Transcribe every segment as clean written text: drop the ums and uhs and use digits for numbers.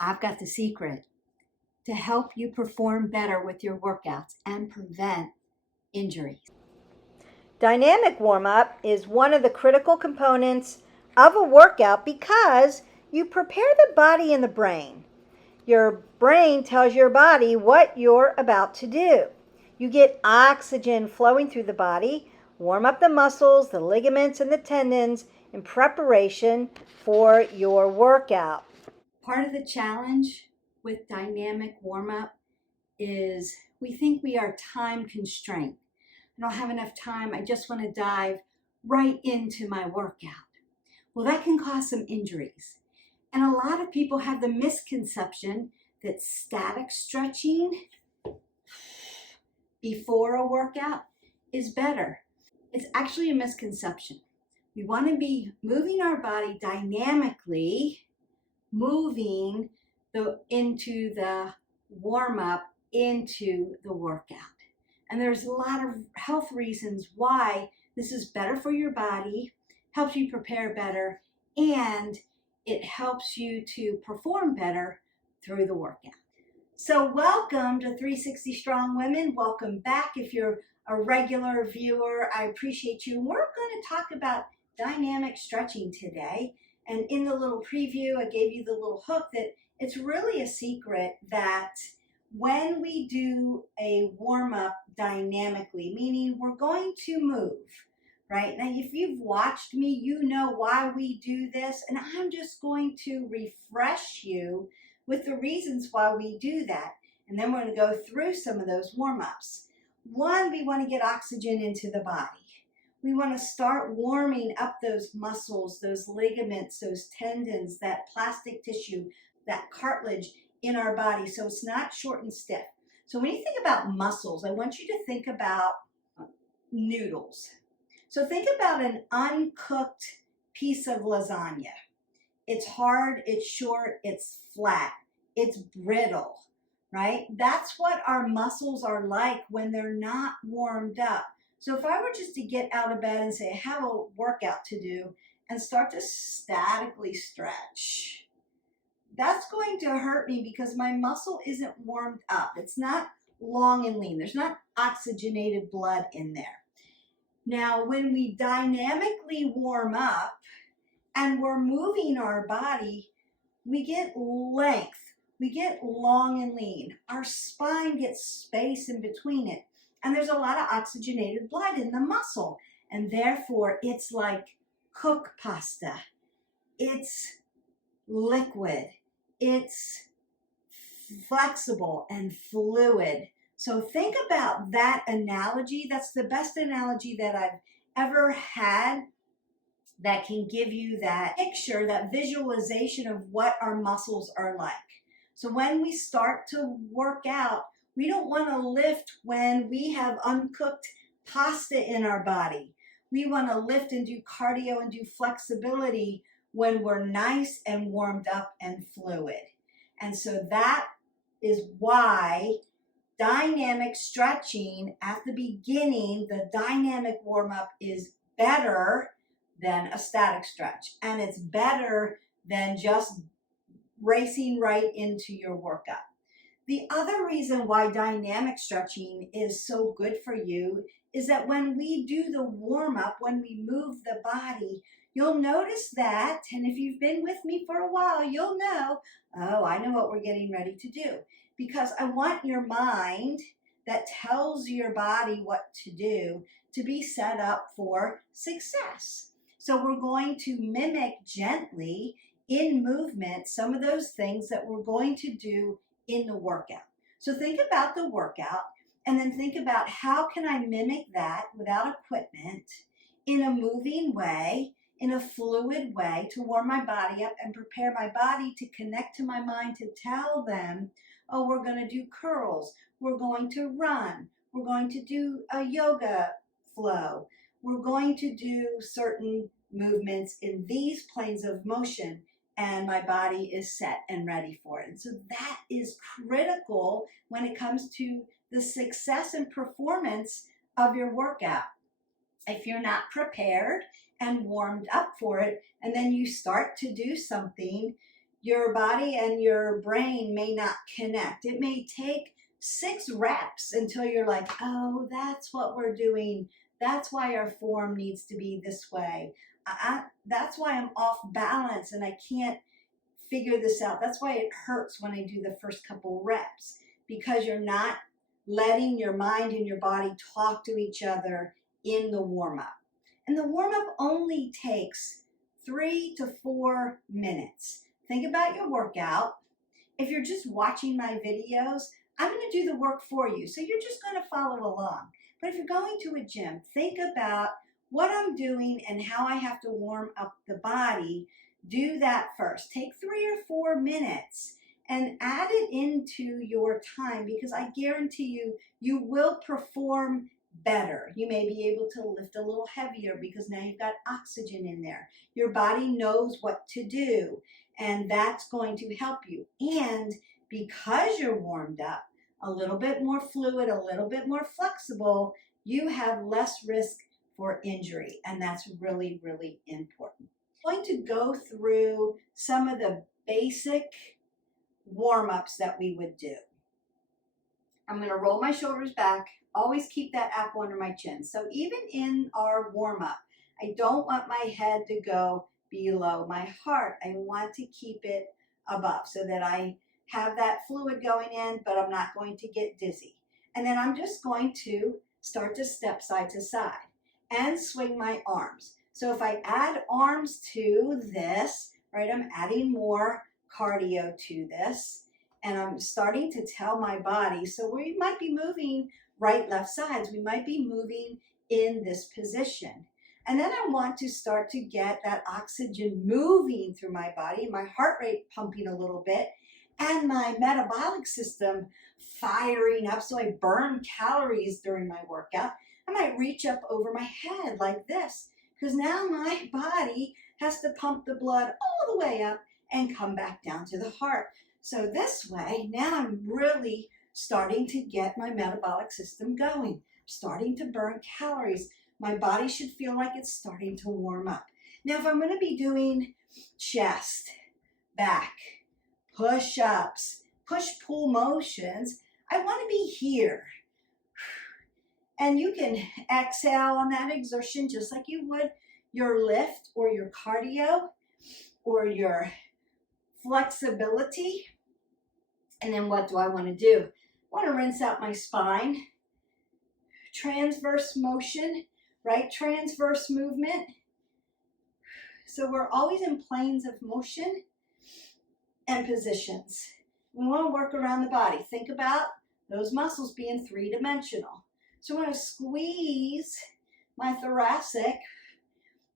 I've got the secret to help you perform better with your workouts and prevent injuries. Dynamic warm-up is one of the critical components of a workout because you prepare the body and the brain. Your brain tells your body what you're about to do. You get oxygen flowing through the body, warm up the muscles, the ligaments, and the tendons in preparation for your workout. Part of the challenge with dynamic warm-up is we think we are time constrained. I don't have enough time. I just want to dive right into my workout. Well, that can cause some injuries. And a lot of people have the misconception that static stretching before a workout is better. It's actually a misconception. We want to be moving our body dynamically, moving into the warm-up, into the workout. And there's a lot of health reasons why this is better for your body, helps you prepare better, and it helps you to perform better through the workout. So welcome to 360 Strong Women. Welcome back. If you're a regular viewer, I appreciate you. We're going to talk about dynamic stretching today. And in the little preview, I gave you the little hook that it's really a secret that when we do a warm-up dynamically, meaning we're going to move, right? Now, if you've watched me, you know why we do this, and I'm just going to refresh you with the reasons why we do that. And then we're going to go through some of those warm-ups. One, we want to get oxygen into the body. We want to start warming up those muscles, those ligaments, those tendons, that plastic tissue, that cartilage in our body so it's not short and stiff. So when you think about muscles, I want you to think about noodles. So think about an uncooked piece of lasagna. It's hard, it's short, it's flat, it's brittle, right? That's what our muscles are like when they're not warmed up. So if I were just to get out of bed and say, I have a workout to do, and start to statically stretch, that's going to hurt me because my muscle isn't warmed up. It's not long and lean. There's not oxygenated blood in there. Now, when we dynamically warm up and we're moving our body, we get length. We get long and lean. Our spine gets space in between it. And there's a lot of oxygenated blood in the muscle. And therefore, it's like cooked pasta. It's liquid. It's flexible and fluid. So think about that analogy. That's the best analogy that I've ever had that can give you that picture, that visualization of what our muscles are like. So when we start to work out, we don't want to lift when we have uncooked pasta in our body. We want to lift and do cardio and do flexibility when we're nice and warmed up and fluid. And so that is why dynamic stretching at the beginning, the dynamic warm-up is better than a static stretch. And it's better than just racing right into your workout. The other reason why dynamic stretching is so good for you is that when we do the warm-up, when we move the body, you'll notice that, and if you've been with me for a while, you'll know, oh, I know what we're getting ready to do. Because I want your mind that tells your body what to do to be set up for success. So we're going to mimic gently in movement some of those things that we're going to do in the workout. So think about the workout and then think about how can I mimic that without equipment in a moving way, in a fluid way to warm my body up and prepare my body to connect to my mind to tell them, oh, we're going to do curls, we're going to run, we're going to do a yoga flow, we're going to do certain movements in these planes of motion, and my body is set and ready for it. And so that is critical when it comes to the success and performance of your workout. If you're not prepared and warmed up for it, and then you start to do something, your body and your brain may not connect. It may take 6 reps until you're like, oh, that's what we're doing. That's why our form needs to be this way. That's why I'm off balance and I can't figure this out. That's why it hurts when I do the first couple reps, because you're not letting your mind and your body talk to each other in the warm-up. And the warm-up only takes 3 to 4 minutes. Think about your workout. If you're just watching my videos, I'm going to do the work for you. So you're just going to follow along. But if you're going to a gym, think about what I'm doing and how I have to warm up the body. Do that first. Take 3 or 4 minutes and add it into your time, because I guarantee you, you will perform better. You may be able to lift a little heavier because now you've got oxygen in there. Your body knows what to do, and that's going to help you. And because you're warmed up, a little bit more fluid, a little bit more flexible, you have less risk for injury, and that's really, really important. I'm going to go through some of the basic warm-ups that we would do. I'm going to roll my shoulders back, always keep that apple under my chin. So even in our warm-up, I don't want my head to go below my heart. I want to keep it above so that I have that fluid going in, but I'm not going to get dizzy. And then I'm just going to start to step side to side and swing my arms. So if I add arms to this, right, I'm adding more cardio to this, and I'm starting to tell my body, so we might be moving right, left sides, we might be moving in this position. And then I want to start to get that oxygen moving through my body, my heart rate pumping a little bit, and my metabolic system firing up so I burn calories during my workout. I might reach up over my head like this, because now my body has to pump the blood all the way up and come back down to the heart. So this way, now I'm really starting to get my metabolic system going, starting to burn calories. My body should feel like it's starting to warm up. Now, if I'm going to be doing chest, back, push-ups, push-pull motions, I want to be here. And you can exhale on that exertion just like you would your lift or your cardio or your flexibility. And then what do I want to do? I want to rinse out my spine. Transverse motion, right? Transverse movement. So we're always in planes of motion and positions. We want to work around the body. Think about those muscles being 3-dimensional. So I want to squeeze my thoracic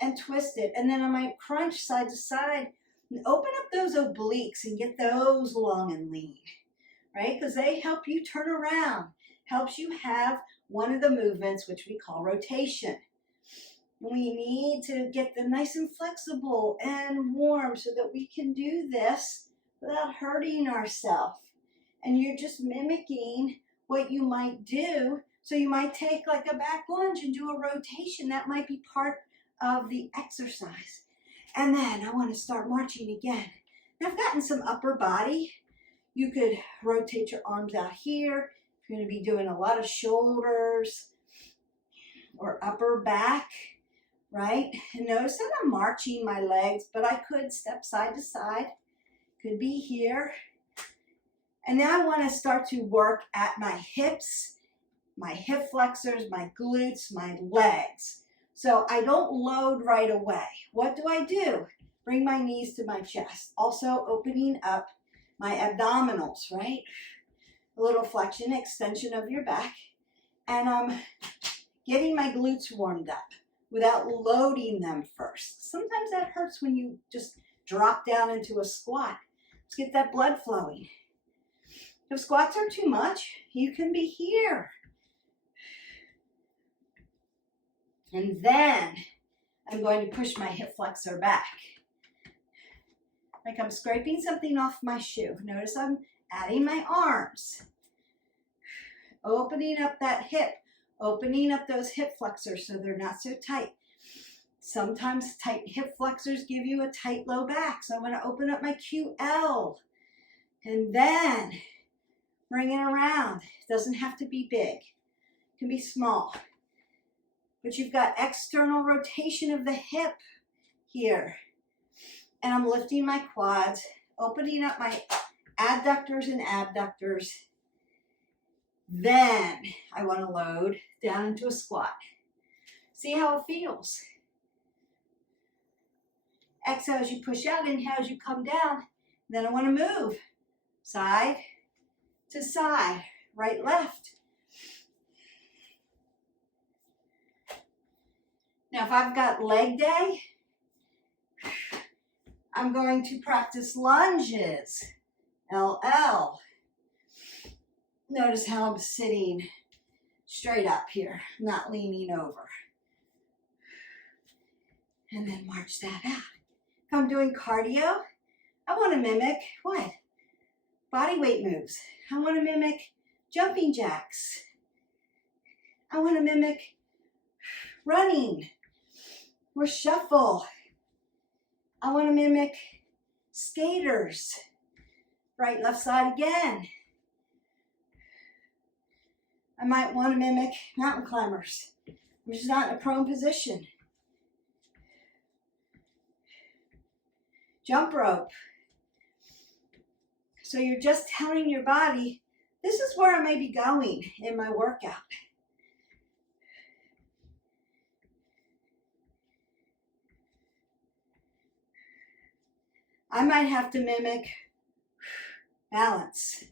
and twist it. And then I might crunch side to side and open up those obliques and get those long and lean, right? Because they help you turn around, helps you have one of the movements which we call rotation. We need to get them nice and flexible and warm so that we can do this without hurting ourselves. And you're just mimicking what you might do. So you might take like a back lunge and do a rotation. That might be part of the exercise. And then I want to start marching again. Now I've gotten some upper body. You could rotate your arms out here. If you're going to be doing a lot of shoulders or upper back, right? And notice that I'm marching my legs, but I could step side to side. Could be here. And now I want to start to work at my hips, my hip flexors, my glutes, my legs. So I don't load right away. What do? Bring my knees to my chest. Also opening up my abdominals, right? A little flexion, extension of your back. And I'm getting my glutes warmed up without loading them first. Sometimes that hurts when you just drop down into a squat. Let's get that blood flowing. If squats are too much, you can be here. And then I'm going to push my hip flexor back. Like I'm scraping something off my shoe. Notice I'm adding my arms. Opening up that hip. Opening up those hip flexors so they're not so tight. Sometimes tight hip flexors give you a tight low back. So I'm going to open up my QL and then bring it around. It doesn't have to be big. It can be small. But you've got external rotation of the hip here. And I'm lifting my quads, opening up my adductors and abductors. Then I want to load down into a squat. See how it feels. Exhale as you push out, inhale as you come down. Then I want to move side to side, right, left. Now, if I've got leg day, I'm going to practice lunges, LL. Notice how I'm sitting straight up here, not leaning over. And then march that out. If I'm doing cardio, I want to mimic what? Body weight moves. I want to mimic jumping jacks. I want to mimic running or shuffle. I want to mimic skaters. Right, left side again. I might want to mimic mountain climbers. I'm just not in a prone position. Jump rope. So you're just telling your body, this is where I may be going in my workout. I might have to mimic balance.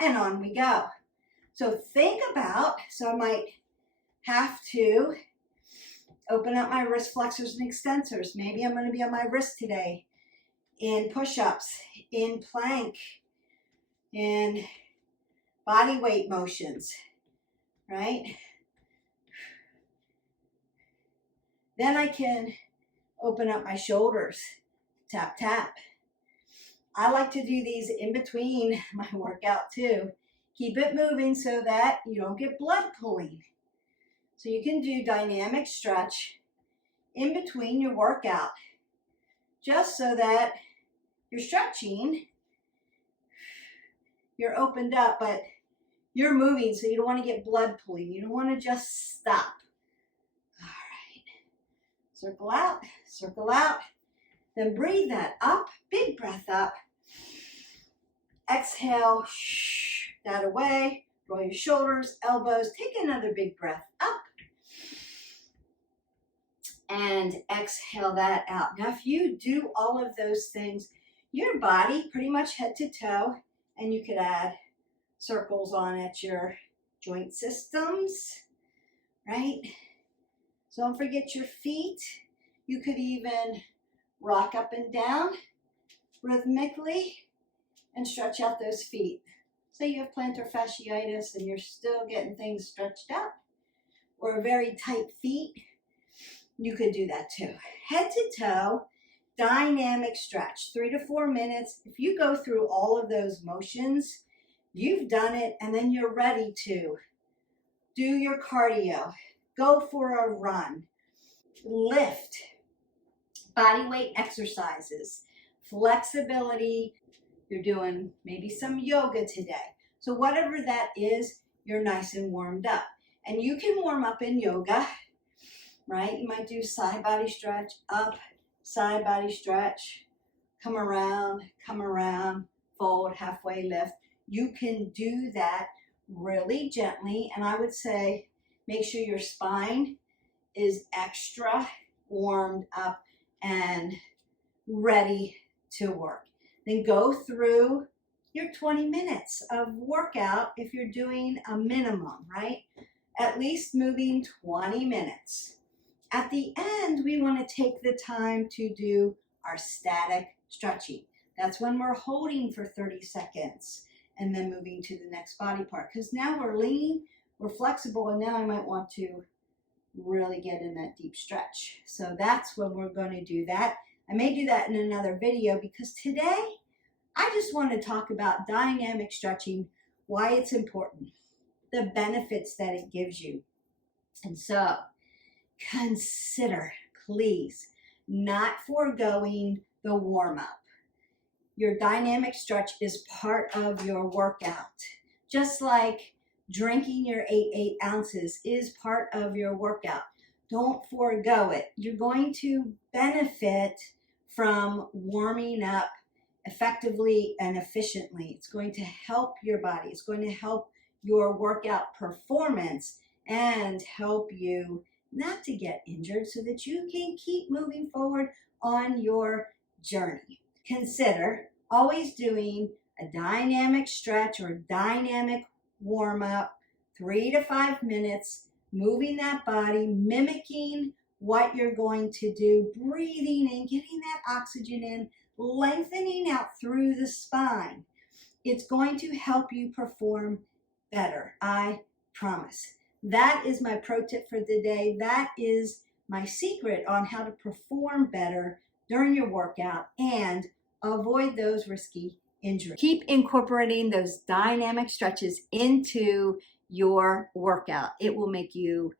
And on we go. So think about, so I might have to open up my wrist flexors and extensors. Maybe I'm going to be on my wrist today in push-ups, in plank, in body weight motions, right? Then I can open up my shoulders, tap, tap. I like to do these in between my workout too. Keep it moving so that you don't get blood pooling. So you can do dynamic stretch in between your workout, just so that you're stretching, you're opened up, but you're moving, so you don't want to get blood pooling. You don't want to just stop. All right. Circle out. Then breathe that up, big breath up. Exhale, that away. Roll your shoulders, elbows. Take another big breath up. And exhale that out. Now, if you do all of those things, your body pretty much head to toe, and you could add circles on at your joint systems, right? So don't forget your feet. You could even rock up and down rhythmically and stretch out those feet. Say you have plantar fasciitis and you're still getting things stretched out, or very tight feet, you could do that too. Head to toe, dynamic stretch, 3 to 4 minutes. If you go through all of those motions, you've done it, and then you're ready to do your cardio. Go for a run. Lift. Body weight exercises. Flexibility. You're doing maybe some yoga today. So whatever that is, you're nice and warmed up. And you can warm up in yoga, right? You might do side body stretch, up, side body stretch, come around, fold, halfway lift. You can do that really gently, and I would say make sure your spine is extra warmed up and ready to work. Then go through your 20 minutes of workout if you're doing a minimum, right? At least moving 20 minutes. At the end, we want to take the time to do our static stretching. That's when we're holding for 30 seconds and then moving to the next body part. Because now we're lean, we're flexible, and now I might want to really get in that deep stretch. So that's when we're going to do that. I may do that in another video because today I just want to talk about dynamic stretching, why it's important, the benefits that it gives you. And so consider, please, not foregoing the warm-up. Your dynamic stretch is part of your workout. Just like drinking your 8 ounces is part of your workout. Don't forego it. You're going to benefit from warming up effectively and efficiently. It's going to help your body. It's going to help your workout performance and help you not to get injured so that you can keep moving forward on your journey. Consider always doing a dynamic stretch or dynamic warm-up, 3 to 5 minutes, moving that body, mimicking what you're going to do, breathing in, getting that oxygen in, lengthening out through the spine. It's going to help you perform better, I promise. That is my pro tip for the day. That is my secret on how to perform better during your workout and avoid those risky injuries. Keep incorporating those dynamic stretches into your workout. It will make you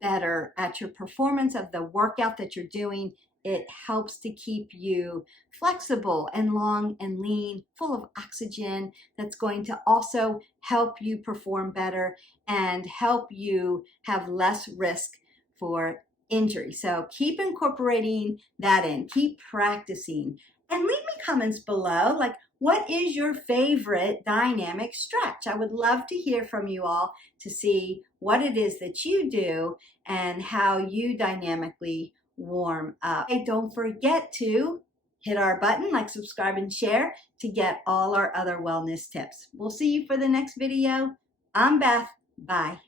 better at your performance of the workout that you're doing. It helps to keep you flexible and long and lean, full of oxygen. That's going to also help you perform better and help you have less risk for injury. So keep incorporating that in, keep practicing, and leave me comments below, like, what is your favorite dynamic stretch? I would love to hear from you all to see what it is that you do and how you dynamically warm up. Hey, don't forget to hit our button, like, subscribe, and share to get all our other wellness tips. We'll see you for the next video. I'm Beth. Bye.